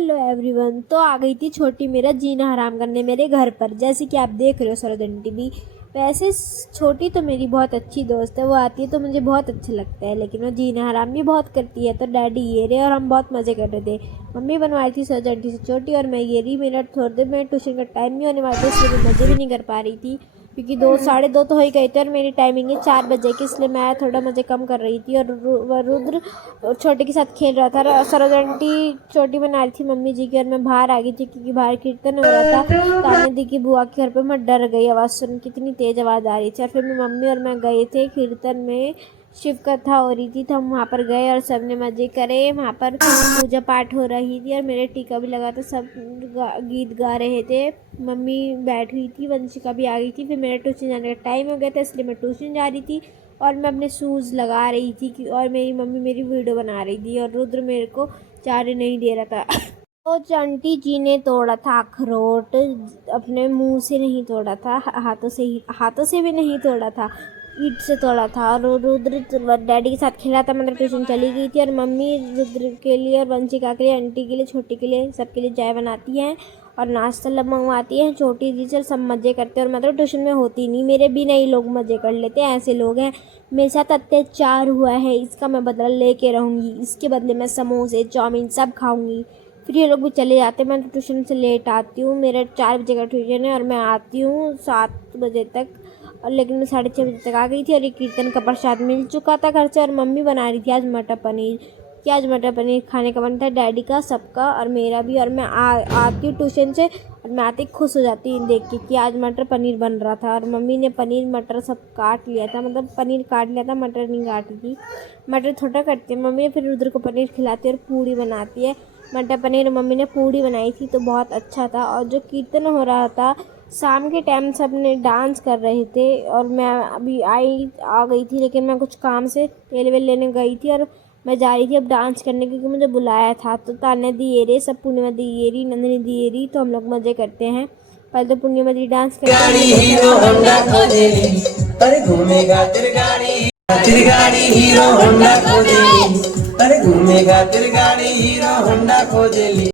Hello everyone. तो आ गई थी छोटी मेरा जीना हराम करने मेरे घर पर। जैसे कि आप देख रहे हो सरदन टीवी। वैसे छोटी तो मेरी बहुत अच्छी दोस्त है, वो आती है तो मुझे बहुत अच्छा लगता है, लेकिन वो जीना हराम भी बहुत करती है। तो डैडी ये रहे और हम बहुत मज़े कर रहे थे। मम्मी बनवाई थी सरदन टी से छोटी और मैं ये रही। मेरा थोड़ी देर में ट्यूशन का टाइम भी होने वाला था, इसलिए मैं मज़े भी नहीं कर पा रही थी क्योंकि 2 साढ़े 2 तो हो ही गए थे और मेरी टाइमिंग है 4 बजे की, इसलिए मैं थोड़ा मज़े कम कर रही थी। और रुद्र छोटे के साथ खेल रहा था और सरोज आंटी छोटी बना रही थी मम्मी जी की, और मैं बाहर आ गई थी क्योंकि बाहर कीर्तन हो रहा था। ताने दी की बुआ के घर पे मैं डर गई आवाज़ सुन, कितनी तेज़ आवाज़ आ रही थी। और फिर मैं मम्मी और मैं गए थे कीर्तन में, शिव कथा हो रही थी तो हम वहाँ पर गए और सब ने मज़े करे। वहाँ पर पूजा पाठ हो रही थी और मेरे टीका भी लगा था, सब गीत गा रहे थे। मम्मी बैठ हुई थी, वंशिका भी आ गई थी। फिर मेरा ट्यूशन जाने का टाइम हो गया था, इसलिए मैं ट्यूशन जा रही थी और मैं अपने शूज़ लगा रही थी कि और मेरी मम्मी मेरी वीडियो बना रही थी और रुद्र मेरे को चारे नहीं दे रहा था। तो आंटी जी ने तोड़ा था अखरोट, अपने मुंह से नहीं तोड़ा था, हाथों से भी नहीं तोड़ा था, ईंट से तोड़ा था। और रुद्र डैडी के साथ खेला था, मतलब ट्यूशन चली गई थी। और मम्मी रुद्र के लिए और वंशिका के लिए, आंटी के लिए, छोटी के लिए, सबके लिए चाय बनाती हैं और नाश्ता मंगवाती हैं। छोटी दी से सब मज़े करते हैं और मैं तो ट्यूशन में होती नहीं, मेरे भी नहीं लोग मज़े कर लेते हैं। ऐसे लोग हैं, मेरे साथ अत्याचार हुआ है, इसका मैं बदला लेके रहूँगी। इसके बदले मैं समोसे चाउमीन सब खाऊँगी। फिर ये लोग भी चले जाते हैं। मैं तो ट्यूशन से लेट आती हूँ, मेरा 4 बजे का ट्यूशन है और मैं आती हूँ 7 बजे तक। और लेकिन मैं 6:30 बजे तक आ गई थी और ये कीर्तन का प्रसाद मिल चुका था घर से। और मम्मी बना रही थी आज मटर पनीर, कि आज मटर पनीर खाने का मन था डैडी का, सबका और मेरा भी। और मैं आती हूँ ट्यूशन से और मैं आती खुश हो जाती हूँ देख के कि आज मटर पनीर बन रहा था। और मम्मी ने पनीर मटर सब काट लिया था, मतलब पनीर काट लिया था, मटर नहीं काटी थी। मटर छोटा करती है मम्मी, फिर रुद्र को पनीर खिलाती है और पूड़ी बनाती है। मटर पनीर मम्मी ने पूड़ी बनाई थी तो बहुत अच्छा था। और जो कीर्तन हो रहा था शाम के टाइम, सब ने डांस कर रहे थे और मैं अभी आ गई थी, लेकिन मैं कुछ काम से तेल वेल लेने गई थी और मैं जा रही थी अब डांस करने क्योंकि मुझे बुलाया था। तो तान्या दी ये रे, सब पूर्णिमा दी ये रही, नंदिनी दी ये रही, तो हम लोग मज़े करते हैं। पहले तो पूर्णिमा दी डांस करते हैं। अरे घूमेगा तेरी गाड़ी हीरो होंडा खोजेली, अरे घूमेगा तेरी गाड़ी हीरो होंडा खोजेली।